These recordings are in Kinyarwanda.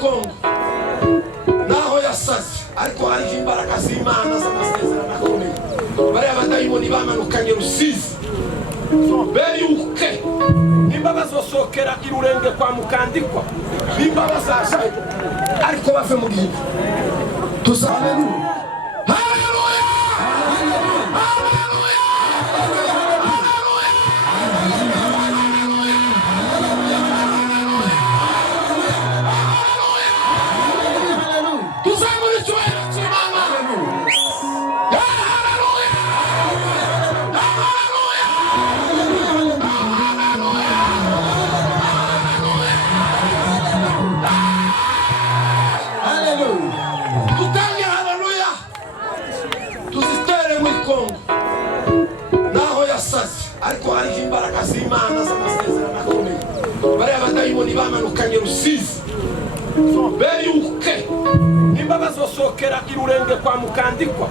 Kongo naho yasaze ariko hari imbaraga z'Imana z'amasezerano akomeye. Bariya badayimoni bamanukanye Rusizi beriuke nimba bazosokera irurenge kwa Mukandikwa, nimba bazashaye ariko bave mu gihe tuzaleluya. Ariko hari imbaraga z'Imana z'amasezerano akomeye. Bariya badayimoni bamanukanye Rusizi beriuke nimba bazosokera irurenge kwa Mukandikwa,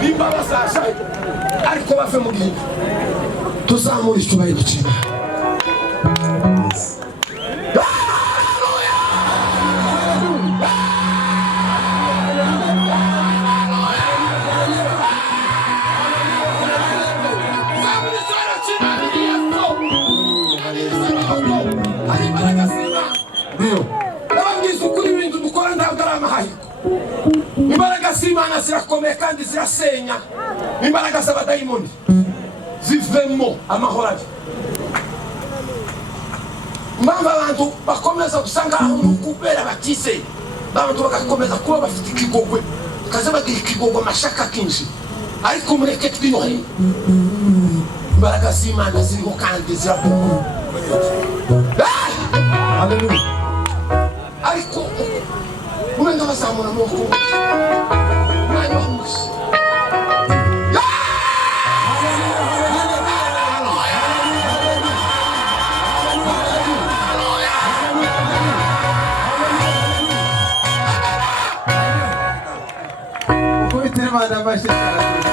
nimba bazashaye ariko bave mu gihe tuzamura icyubahiro cy'Imana. Imbaraga z'Imana zirakomeye kandi zirasenya. Imbaraga z'abadayimoni zivemo amahoro aje. Impamvu abantu bakomeza gusanga aho kubera bakize, abantu bagakomeza kuba bafite ikigogwe, kaza bagira ikigogwe amashaka kinshi, ariko mureke twiyohe. Imbaraga z'Imana ziriho kandi zirakomeye. Haleluya. Ariko umenga bazamura amaboko mwanya wamusi. Ukubitire Imana amashyi.